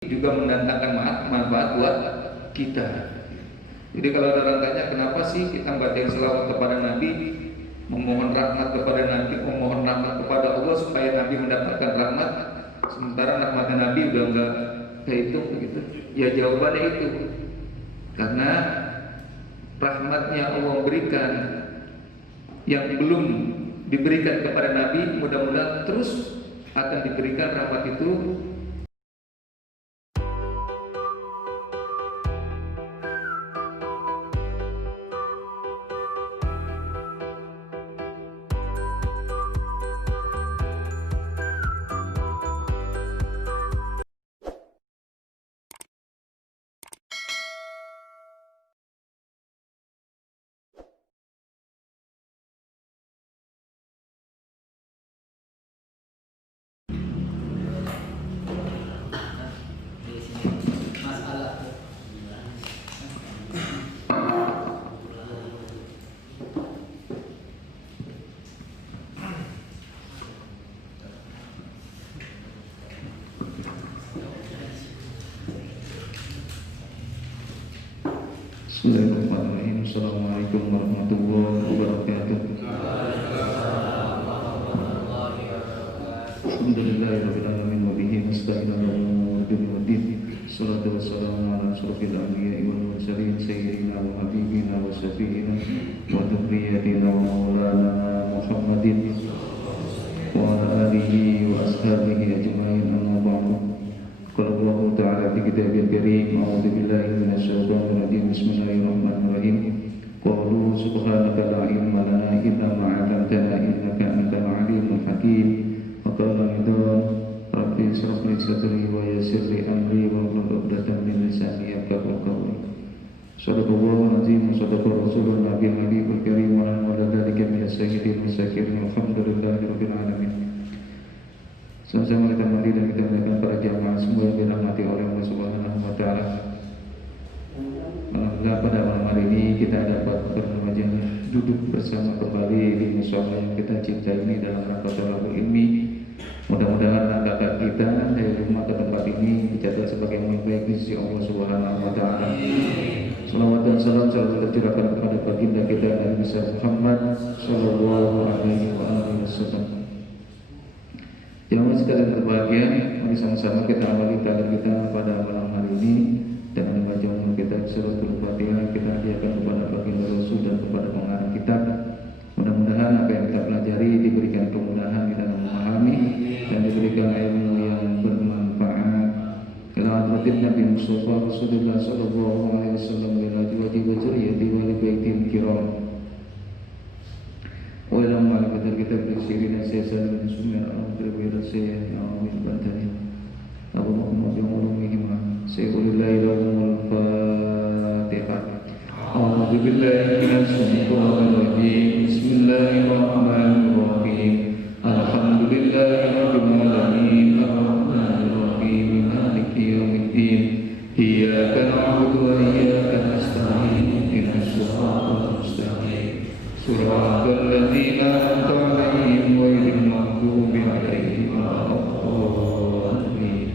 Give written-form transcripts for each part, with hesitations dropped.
juga mendatangkan manfaat buat kita. Jadi kalau ada orang tanya kenapa sih kita bacain selawat kepada Nabi, memohon rahmat kepada Nabi, memohon rahmat kepada Allah supaya Nabi mendapatkan rahmat, sementara rahmatnya Nabi udah enggak kehitung begitu. Ya jawabannya itu karena rahmatnya Allah berikan yang belum diberikan kepada Nabi, mudah-mudahan terus akan diberikan rahmat itu. Bismillahirrahmanirrahim. Assalamualaikum warahmatullahi wabarakatuh. Alhamdulillahirabbil alamin wa bihi nasta'inu ala umuri waddin. Shalatu wassalamu ala asyrofil anbiya'i wal mursalin sayyidina wa habibina wa syafi'ina wa dhurriyyatina wa maulana Muhammadin wa ala alihi wa ashabihi ajma'in, amma ba'du. Qala Allahu ta'ala fi kitabil karim, a'udzu billahi minasyaitonir rajim. Bismillahirrahmanirrahim. Qalu subhanaka la ilma lana illa ma 'allamtana innaka antal alimul hakim. Wa qala aidan rabbi ishrah li sadri wa yassir li amri wa hlul 'uqdatam min lisani yafqahu qawli. Shadaqallahu azim, shadaqa rasulun nabiyil habibul karim wa ala dzalika minas sayyidin masakin. Alhamdulillahirabbil alamin. Sama-sama kita mandi dan kita mendengarkan para jamaah semua yang dirahmati oleh Allah Subhanahu wa taala. Alhamdulillah pada malam hari ini kita dapat berwajah duduk bersama kembali di mushola yang kita cintai ini dalam rangka thalabul ilmi. Mudah-mudahan langkah kita dari rumah ke tempat ini dicatat sebagai yang baik di sisi Allah Subhanahu wa taala. Salawat dan salam selalu tercurahkan kepada baginda kita Nabi Muhammad sallallahu alaihi wasallam. Jamaah sekalian berbahagia, mari sama-sama kita awali takbir kita pada malam hari ini dengan membaca umum kitab Suratul Fatihah. Kita hadiahkan kepada baginda Rasul dan kepada pengarang kitab. Mudah-mudahan apa yang kita pelajari diberikan kemudahan di dalam memahami dan diberikan ilmu yang bermanfaat. Ila hadratin Nabi Mustafa Rasulullah sallallahu alaihi wasallam wa ala alihi wa dzurriyyati wa li baitil kiram. Walau malam kita bersirin saya salam sumber Allah terbiasa saya amin bantani Abu Muhammad yang ulumihima sayyidullah ilahumul fatihah. A'udzu billahi minasyaitonir rajim. Bismillahirrahmanirrahim. Alhamdulillahirabbil alamin arrahmanir rahim maliki yaumiddin. Iyyaka na'budu wa iyyaka nasta'in ihdinas siratal mustaqim. Suratul ladzina an'amta 'alaihim ghairil maghdubi 'alaihim waladdallin.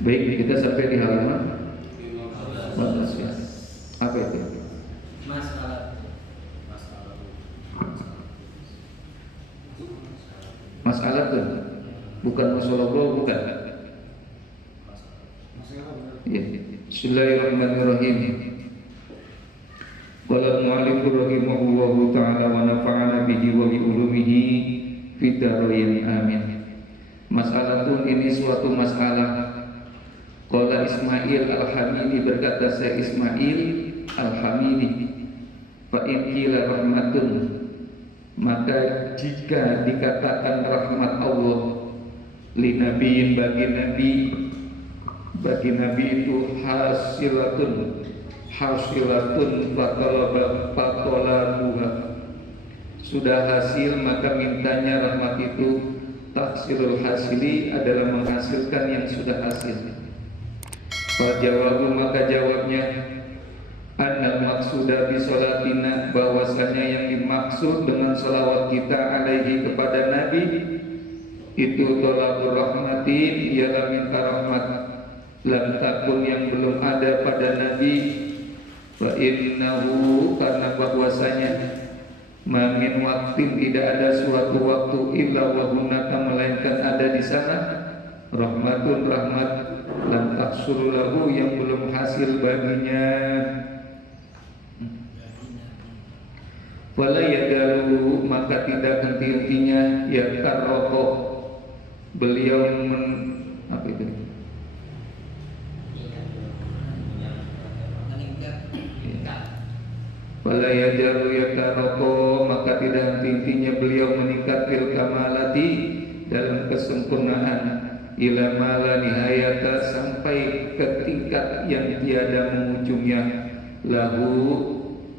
Baik, kita sampai di halaman 14 ya. Apa itu? Masalah tuh. Bukan masalah bukan. Ya. Bismillahirrahmanirrahim. Qala al-mu'allif rahimahullahu ta'ala wa nafa'ana bihi wa bi ulumihi fid dharain amin. Masalah ini suatu masalah. Qala Ismail Al-Hamidi, berkata saya Ismail Al-Hamidi, fa in qila rahmatun, maka jika dikatakan rahmat Allah li nabiyin, bagi nabi itu hasilatun fatolabuha, sudah hasil maka mintanya rahmat itu. Tahsilul hasili adalah menghasilkan yang sudah hasil. Fajawabu, maka jawabnya anna maksuda bi sholatina, bahwasanya yang dimaksud dengan salawat kita alaihi kepada Nabi itu tolabur rahmati, ialah minta rahmat, lam takun yang belum ada pada Nabi. Wa innahu, karena bahwasanya mamin waktin, tidak ada suatu waktu, illa wa hunaka, melainkan ada di sana rahmatun, rahmat, lam taksuru lahu, yang belum hasil baginya. Wala yadalu, maka tidak henti-hentinya, ya karrokoh, beliau apa itu? Wala yadalu ya karrokoh, maka tidak henti-hentinya beliau meningkat fil kamalati, dalam kesempurnaan, ila mala nihayata, sampai ke tingkat yang tiada mengujungnya, lahu,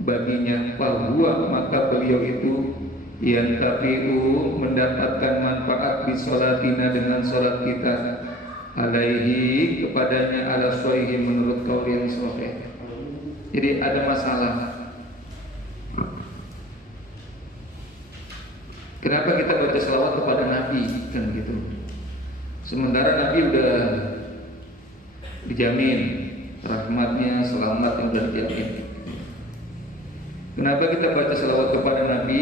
baginya, bahwa maka beliau itu yang tabi'u, mendapatkan manfaat bisolatina, dengan solat kita, alaihi, kepadanya, ala sahih, menurut kaul yang sahih. Jadi ada masalah, kenapa kita baca selawat kepada Nabi, kan gitu. Sementara Nabi udah dijamin rahmatnya, selamat yang udah dijamin. Kenapa kita baca selawat kepada Nabi?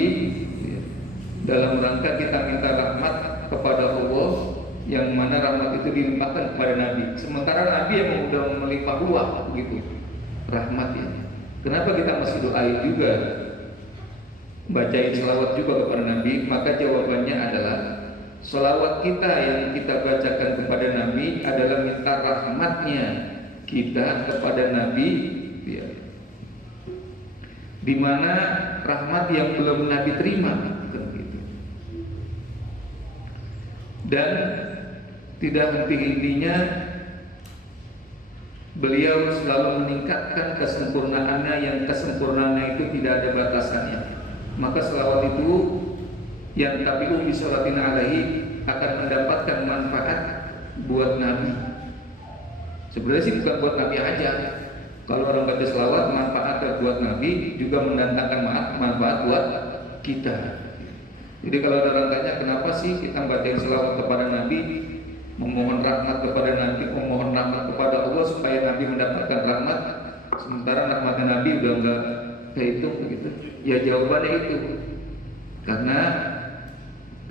Dalam rangka kita minta rahmat kepada Allah, yang mana rahmat itu dilimpahkan kepada Nabi. Sementara Nabi yang sudah melimpah ruah, begitu rahmatnya. Kenapa kita masih doain juga, bacain selawat juga kepada Nabi? Maka jawabannya adalah selawat kita yang kita bacakan kepada Nabi adalah minta rahmatnya kita kepada Nabi, ya. Di mana rahmat yang belum Nabi terima, gitu. Dan tidak henti-hentinya beliau selalu meningkatkan kesempurnaannya, yang kesempurnaannya itu tidak ada batasannya. Maka selawat itu yang tabi'u bisolatin alaihi akan mendapatkan manfaat buat Nabi. Sebenarnya sih bukan buat Nabi aja. Kalau orang baca selawat manfaat buat Nabi, juga mendatangkan manfaat buat kita. Jadi kalau ada orang tanya kenapa sih kita bacain selawat kepada Nabi, memohon rahmat kepada Nabi, memohon rahmat kepada Allah supaya Nabi mendapatkan rahmat, sementara rahmatnya Nabi udah enggak kehitung begitu. Ya jawabannya itu karena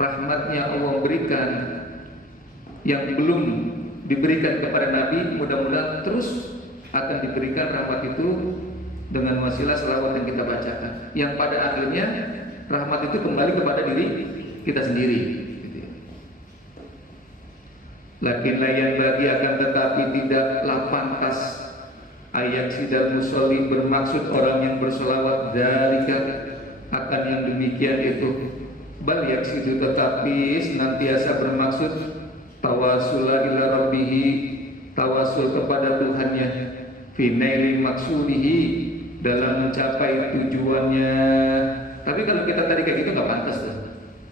rahmatnya Allah berikan yang belum diberikan kepada Nabi, mudah-mudahan terus akan diberikan rahmat itu dengan wasilah selawat yang kita bacakan, yang pada akhirnya rahmat itu kembali kepada diri kita sendiri, gitu. Lakin layan bagi, akan tetapi tidaklah pantas, ayat sidal musolli, bermaksud orang yang berselawat dari akan yang demikian itu, bal yaksidu, tetapi senantiasa bermaksud tawasula ila rabbihi, tawasul kepada Tuhannya, finaili maksudihi, dalam mencapai tujuannya. Tapi kalau kita tadi kayak gitu nggak pantas tuh.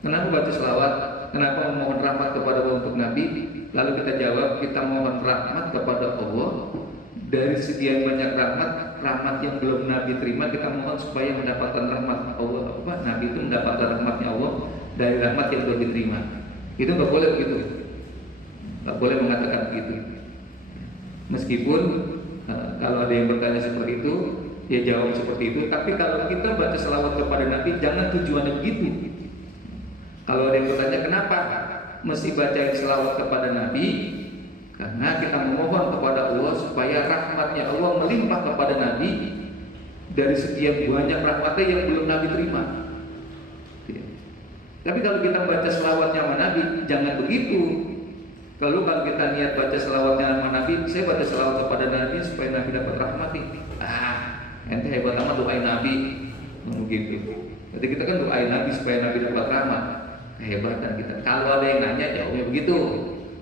Kenapa baca selawat? Kenapa memohon rahmat kepada Allah untuk Nabi? Lalu kita jawab, kita mohon rahmat kepada Allah dari sekian banyak rahmat, rahmat yang belum Nabi terima, kita mohon supaya mendapatkan rahmat Allah. Nabi itu mendapatkan rahmatnya Allah dari rahmat yang belum diterima. Itu nggak boleh begitu. Nggak boleh mengatakan begitu. Meskipun kalau ada yang bertanya seperti itu, ya jawab seperti itu. Tapi kalau kita baca selawat kepada Nabi, jangan tujuannya begitu. Kalau ada yang bertanya kenapa mesti bacain selawat kepada Nabi, karena kita memohon kepada Allah supaya rahmatnya Allah melimpah kepada Nabi dari sekian banyak rahmatnya yang belum Nabi terima. Tapi kalau kita baca selawatnya sama Nabi, jangan begitu. Kalau kita niat baca selawatnya sama Nabi, saya baca selawat kepada Nabi supaya Nabi dapat rahmat. Ente hebat amat doain Nabi, begitu. Jadi kita kan doain Nabi supaya Nabi dapat rahmat. Kehebatan kita. Kalau ada yang nanya, jawabnya begitu.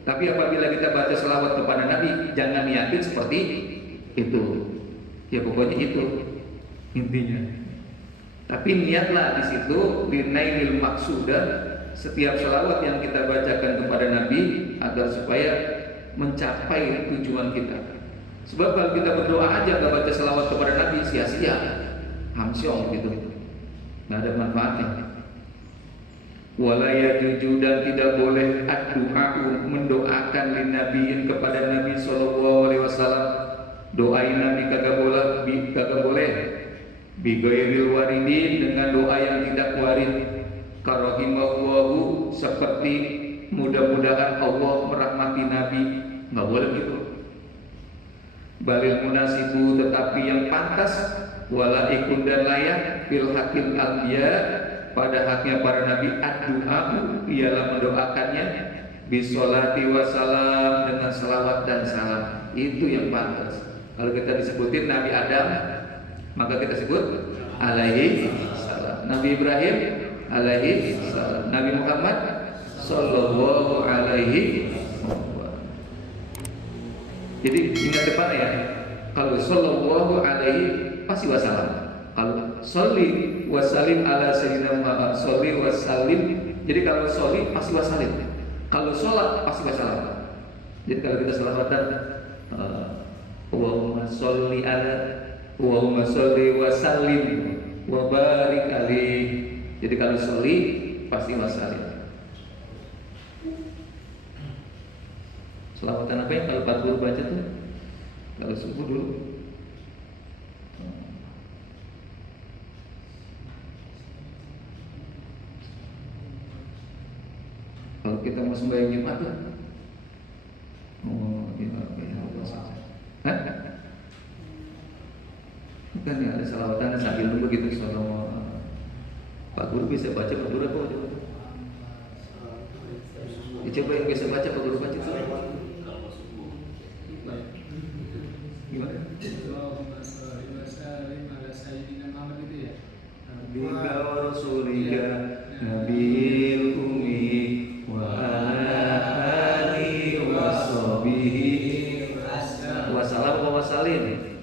Tapi apabila kita baca selawat kepada Nabi, jangan niatin seperti itu. Ya pokoknya itu intinya. Tapi niatlah di situ linailil maksudah, setiap selawat yang kita bacakan kepada Nabi agar supaya mencapai tujuan kita. Sebab kalau kita berdoa aja gak baca selawat kepada Nabi, sia-sia, hamsyong gitu, nggak ada manfaatnya. wala yajuju dan tidak boleh ad-du'a'u mendoakan lin nabiyin kepada Nabi sallallahu alaihi wasallam. Doain Nabi kagak boleh bi ghairil waridin dengan doa yang tidak warid. Karahimahullahu seperti mudah-mudahan Allah merahmati Nabi, nggak boleh gitu. Balil munasibu tetapi yang pantas wala ikun dan layak fil hakil anbiya pada haknya para nabi ad-du'a'u ialah mendoakannya bisolati wassalam dengan salawat dan salam. Itu yang pantas. Kalau kita disebutin Nabi Adam maka kita sebut alaihi salam. Nabi Ibrahim alaihi salam. Nabi Muhammad sallallahu alaihi wasallam. Jadi ingat depan ya. Kalau sallallahu alaihi pasti wasallam. Kalau sholli wasallim ala sayyidina Muhammad, sholli wasallim. Jadi kalau sholli pasti wasallim. Kalau sholat pasti wasallam. Jadi kalau kita salawatan Allahumma sholli ala, Allahumma sholli wasallim wa barik alaihi. Jadi kalau sholli pasti wasallim. Selawatan apa yang kalau Pak Guru baca tuh? Kalau subuh dulu. Kalau kita mau sembahyang Jumat tuh, oh ya Allah saja. Hah? Bukan ya, ada salawatannya sambil dulu gitu. Salawat. Pak Guru bisa baca, Pak Guru apa? Coba yang bisa baca, Pak Guru baca. Gimana? Bika wa rasulika nabil umi wa ala alihi wa sahbihi wassalam wa wassalim.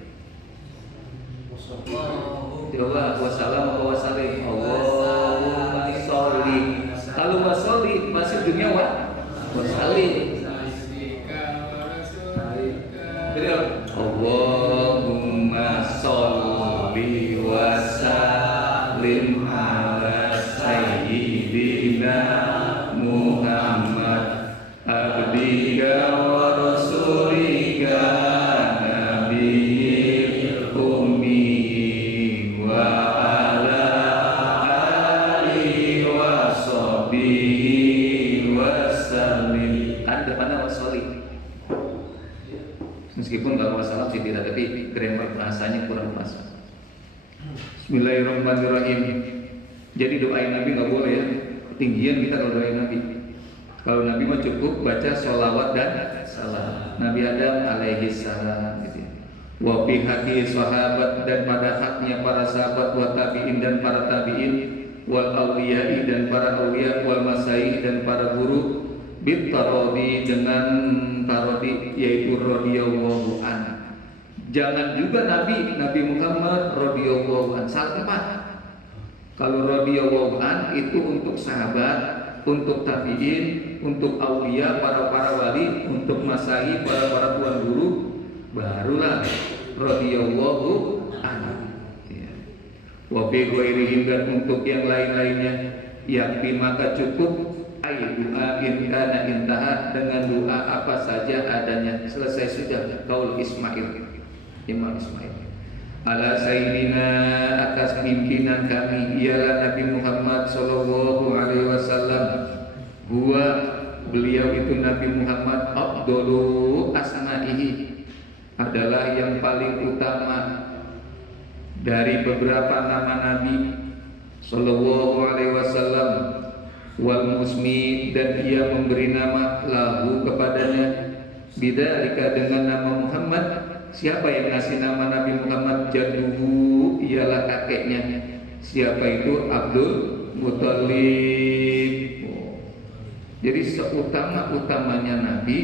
Coba wassalam wa wassalim. Allahumma sholli. Kalau washolli masih dunia wassalim. Allahumma sholli wa sallim ala sayyidina Muhammad abdika wa rasulika nabiyil ummi wa ala alihi wa sahbihi wa sallim. Kan depannya washolli. Meskipun kalau masalah sih tidak, tapi grammar bahasanya kurang pas. Bismillahirrahmanirrahim. Jadi doain Nabi nggak boleh ya. Ketinggian kita kalau doain Nabi. Kalau Nabi mah cukup baca sholawat dan salam. Nabi Adam alaihi salam gitu. Wa fi haqi sahabat dan pada haknya para sahabat wa tabi'in dan para tabi'in wal auliya'i dan para auliya wal masyayikh dan para guru bit tarodi dengan tarodi yaitu radhiyallahu an. Jangan juga Nabi Muhammad radhiyallahu an. Salah tempat. Kalau radhiyallahu an itu untuk sahabat, untuk tabi'in, untuk aulia, para wali, untuk masyayikh, para tuan guru, barulah radhiyallahu an. Wa bi ghairihim dan untuk yang lain-lainnya yakfi maka cukup ay doain kana intaha dengan doa apa saja adanya. Selesai sudah kaul Imam Ismail ala sayyidina atas pimpinan kami ialah Nabi Muhammad sallallahu alaihi wasallam. Huwa beliau itu Nabi Muhammad afdalu asma'ihi adalah yang paling utama dari beberapa nama Nabi sallallahu alaihi wasallam. Wal musmi dan ia memberi nama lahu kepadanya bidzalika dengan nama Muhammad. Siapa yang ngasih nama Nabi Muhammad? Jadduhu ialah kakeknya. Siapa itu? Abdul Muthalib. Jadi seutama-utamanya Nabi,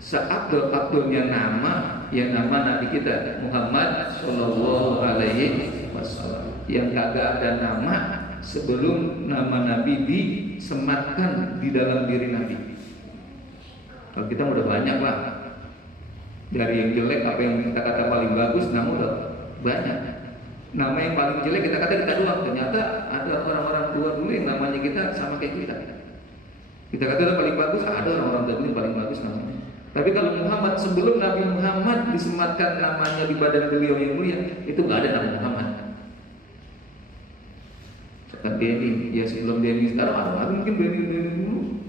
seabdul-abdulnya nama, ya nama Nabi kita Muhammad sallallahu alaihi wasallam. Yang kagak ada nama sebelum nama Nabi disematkan di dalam diri Nabi. Kalau kita udah banyak lah. Dari yang jelek apa yang kita kata paling bagus, nama udah banyak. Nama yang paling jelek kita kata kita doang. Ternyata ada orang-orang tua dulu yang namanya kita sama kayak kita. Kita kata yang paling bagus, ada orang-orang dulu yang paling bagus namanya. Tapi kalau Muhammad, sebelum Nabi Muhammad disematkan namanya di badan beliau yang mulia, itu nggak ada nama Muhammad. Sekarang Denny, ya sebelum Denny sekarang ada mungkin Denny dulu.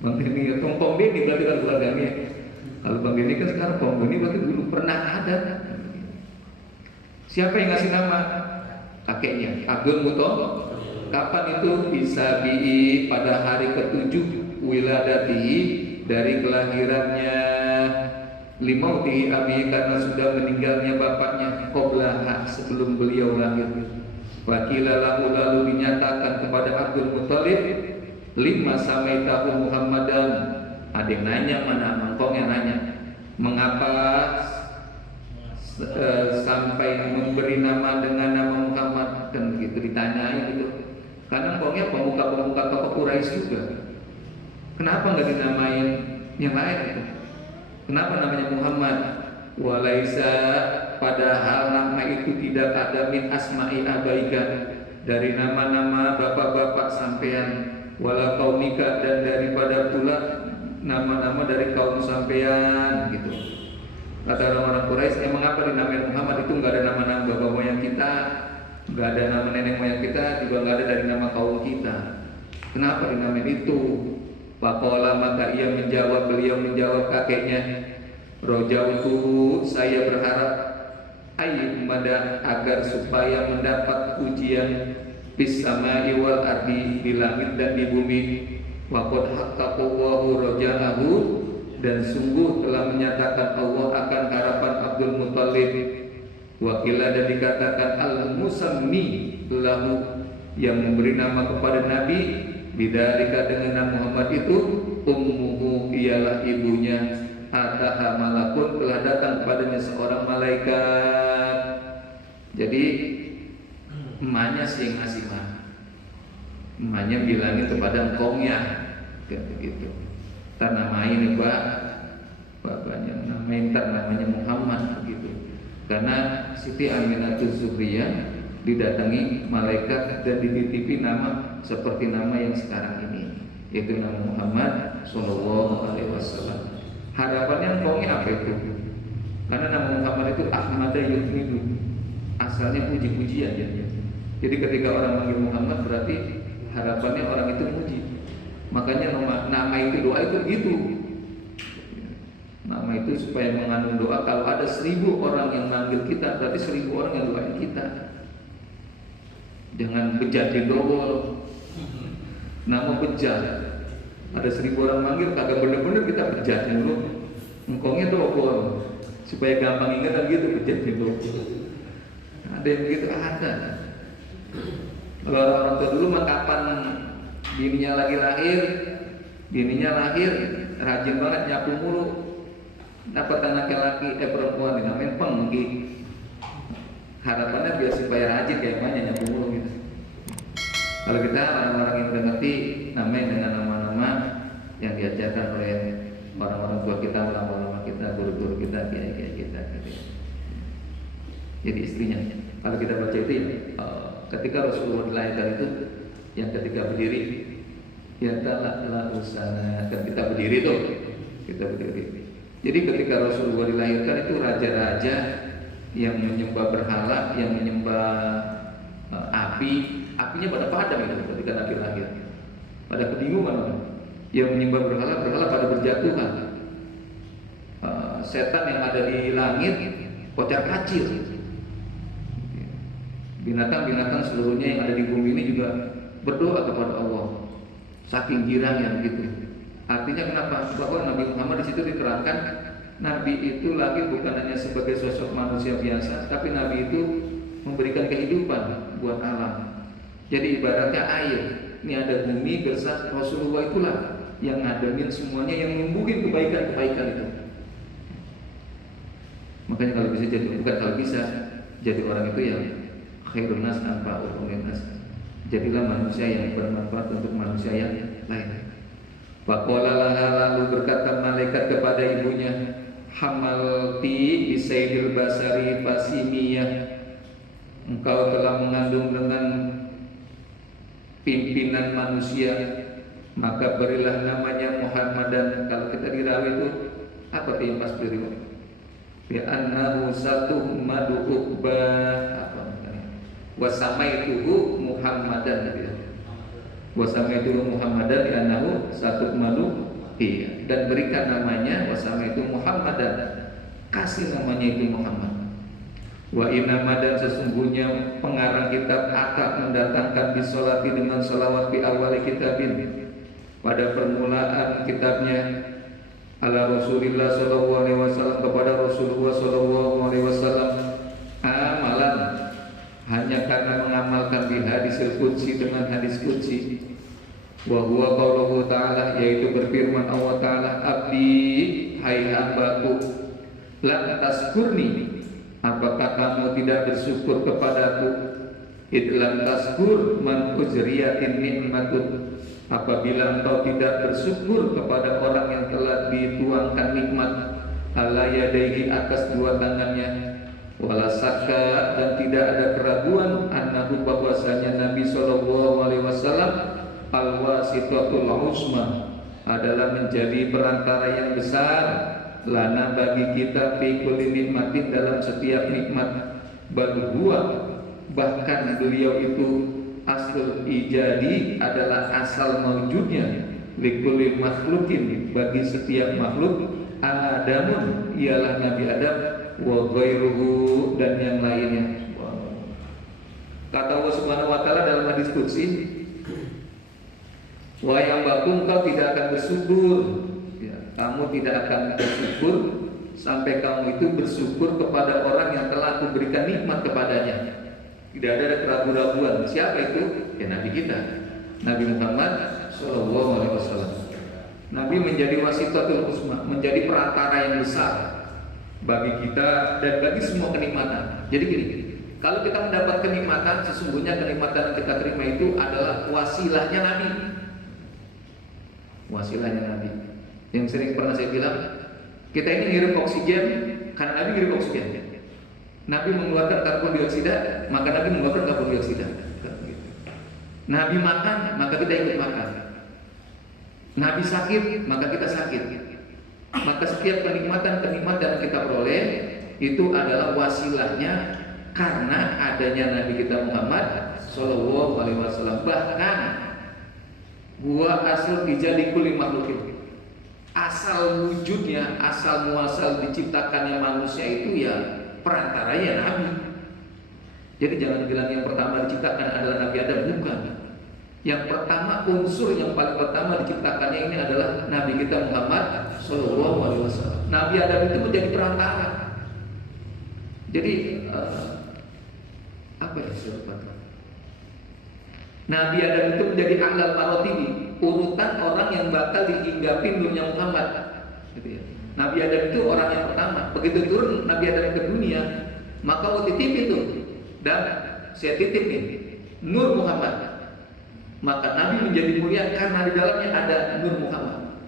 Bang Denny atau Pong Denny berarti kalau keluarganya. Kalau Bang Denny kan sekarang Pong Denny berarti dulu pernah ada. Siapa yang ngasih nama? Kakeknya, Abdul Muthalib. Kapan itu? Bisa pada hari ke-7 wiladatihi, dari kelahirannya, limautihi abi, karena sudah meninggalnya bapaknya, qoblaha, sebelum beliau lahir. Wakila lahu, lalu dinyatakan kepada Abdul Muthalib, lima samaitahu Muhammadan. Ada yang nanya, mana mangkong yang nanya, mengapa sampai memberi nama dengan nama Muhammad, dan gitu ditanyai gitu. Karena mangkongnya pemuka-pemuka tokoh Quraisy juga. Kenapa nggak dinamain yang lain gitu? Kenapa namanya Muhammad? Walaisa, padahal nama itu tidak ada min asma'i abaika, dari nama-nama bapak-bapak sampean, wala qaumika, dan daripada pula nama-nama dari kaum sampean gitu. Kata orang-orang Quraisy, emang apa dinamain Muhammad? Itu nggak ada nama-nama bapak moyang kita, nggak ada nama nenek moyang kita, juga nggak ada dari nama kaum kita. Kenapa dinamain itu? Faqala, maka ia menjawab, beliau menjawab kakeknya, rojautu, saya berharap, ayyumada, agar supaya mendapat ujian, bis samai wal ardi, di langit dan di bumi, waqad haqqaqahu roja'ahu, dan sungguh telah menyatakan Allah akan harapan Abdul Muthalib. Wakila, dan dikatakan al-musammi lahu, yang memberi nama kepada Nabi, bidzalika, dengan nama Muhammad itu, ummuhu, ialah ibunya, ataha malakun, telah datang kepadanya seorang malaikat. Jadi emaknya sih yang ngasih mah, emaknya bilangin kepada engkongnya kayak begitu. Ntar namain nih Pak, bapaknya namain, ntar namanya Muhammad begitu. Karena Siti Aminatul Zuhriyah didatangi malaikat dan dititipi nama seperti nama yang sekarang ini, yaitu nama Muhammad Sallallahu Alaihi Wasallam. Harapannya engkongnya apa itu? Karena nama Muhammad itu Ahmad yuhmidu, asalnya puji-pujian ya. Jadi ketika orang manggil Muhammad berarti harapannya orang itu muji. Makanya nama itu, doa itu gitu. Nama itu supaya mengandung doa. Kalau ada 1000 orang yang manggil kita, berarti 1000 orang yang doain kita. Jangan bejatin dobol. Nama bejat. Ada 1000 orang manggil, kagak bener-bener kita bejat dulu. Engkongnya dobol. Supaya gampang ingat kan gitu, bejatin dobol. Ada yang begitu, ada. Kalau orang tua dulu mah kapan bininya lagi lahir, bininya lahir rajin banget nyapu mulu. Dapat anak laki perempuan dinamain penggi. Harapannya biar supaya rajin kayak emaknya nyapu mulu gitu. Kalau kita orang-orang yang udah ngerti, namanya dengan nama-nama yang diajarkan oleh orang-orang tua kita, ulama-ulama kita, guru-guru kita, kiai-kiai kita gitu. Jadi istrinya, kalau kita baca itu ya, ketika Rasulullah dilahirkan itu, yang ketika berdiri, ya talaklah usana, dan kita berdiri tuh, kita berdiri. Jadi ketika Rasulullah dilahirkan itu raja-raja yang menyembah berhala, yang menyembah apinya pada padam itu ketika Nabi lahir. Pada kebingungan orang. Yang menyembah berhala pada berjatuhan. Setan yang ada di langit kocar kacir. Binatang-binatang seluruhnya yang ada di bumi ini juga berdoa kepada Allah. Saking girangnya gitu. Artinya kenapa? Bahwa Nabi Muhammad di situ diterangkan, Nabi itu lahir bukan hanya sebagai sosok manusia biasa, tapi Nabi itu memberikan kehidupan buat alam. Jadi ibaratnya air. Ini ada bumi bersah, Rasulullah itulah yang ngademin semuanya, yang numbuhin kebaikan-kebaikan itu. Makanya kalau bisa jadi, bukan kalau bisa jadi orang itu yang khairun nas anfa'uhum linnas. Jadilah manusia yang bermanfaat untuk manusia yang lain. Faqala laha, lalu berkata malaikat kepada ibunya, hamalti bisaidil basari fasimiyah, engkau telah mengandung dengan pimpinan manusia, maka berilah namanya Muhammadan. Kalau kita dirawi itu apa tuh yang pas beri? Bi annahu satu madu uqbah apa namanya? Wa samaituhu Muhammadan gitu ya. Wa samaituhu Muhammadan bi annahu satu madu iya, dan berikan namanya wa samaitu Muhammadan, kasih namanya itu Muhammad. Wa inama, dan sesungguhnya pengarang kitab akan mendatangkan bisolati dengan solawat di awal kitabin, pada permulaan kitabnya, ala Rasulillah sallallahu alaihi wasallam, kepada Rasulullah sallallahu alaihi wasallam, amalan, hanya karena mengamalkan di hadisil qudsi, dengan hadis qudsi. Wa huwa qauluhu ta'ala, yaitu berfirman Allah ta'ala, abdi, hai hambaku, la taskurni, apakah kamu tidak bersyukur kepadaku? Idlam taskur man ujriyatin nikmatun, apabila engkau tidak bersyukur kepada orang yang telah dituangkan nikmat ala yadaihi, atas dua tangannya, wala sakka, dan tidak ada keraguan, annahu, bahwasanya Nabi sallallahu alaihi wasallam al-wasitatul usma, adalah menjadi perantara yang besar, lana, bagi kita, fi kulli nikmatin, dalam setiap nikmat, bal huwa, bahkan beliau itu aslul ijadi, adalah asal mewujudnya, likulli makhlukin, bagi setiap makhluk, Adamun, ialah Nabi Adam, wa ghairuhu, dan yang lainnya. Kata Allah Subhanahu wa taala dalam hadis qudsi, wahai hambaku, engkau tidak akan bersyukur ya, kamu tidak akan bersyukur sampai kamu itu bersyukur kepada orang yang telah aku berikan nikmat kepadanya. Tidak ada keraguan-raguan. Siapa itu? Ya Nabi kita, Nabi Muhammad sallallahu alaihi wasallam. Nabi menjadi wasitatul usma, menjadi perantara yang besar bagi kita dan bagi semua kenikmatan. Jadi gini, kalau kita mendapat kenikmatan, sesungguhnya kenikmatan yang kita terima itu adalah wasilahnya Nabi. Wasilahnya Nabi. Yang sering pernah saya bilang, kita ini ngirim oksigen karena Nabi ngirim oksigen. Nabi mengeluarkan karbon dioksida, maka Nabi mengeluarkan karbon dioksida. Nabi makan, maka kita ikut makan. Nabi sakit, maka kita sakit. Maka setiap kenikmatan-kenikmatan yang kita peroleh itu adalah wasilahnya karena adanya Nabi kita Muhammad sallallahu alaihi wasallam. Bahkan huwa asal ijadi kulli makhlukin, asal wujudnya, asal muasal diciptakannya manusia itu ya perantaranya Nabi. Jadi jangan bilang yang pertama diciptakan adalah Nabi Adam, bukan. Yang pertama, unsur yang paling pertama diciptakannya ini adalah Nabi kita Muhammad sallallahu alaihi wasallam. Nabi Adam itu menjadi perantara. Jadi apa ya sebetulnya? Nabi Adam itu menjadi a'lal marotibi, urutan orang yang bakal dihinggapin dunia Muhammad, gitu ya. Nabi Adam itu orang yang pertama. Begitu turun Nabi Adam ke dunia, maka Allah titip itu, dan saya titip nih Nur Muhammad. Maka Nabi menjadi mulia karena di dalamnya ada Nur Muhammad.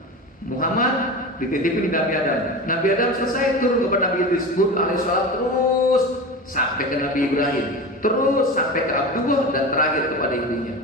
Muhammad dititipin Nabi Adam. Nabi Adam selesai turun kepada Nabi Idris alaihissalam, terus sampai ke Nabi Ibrahim, terus sampai ke Abdullah, dan terakhir kepada ibunya.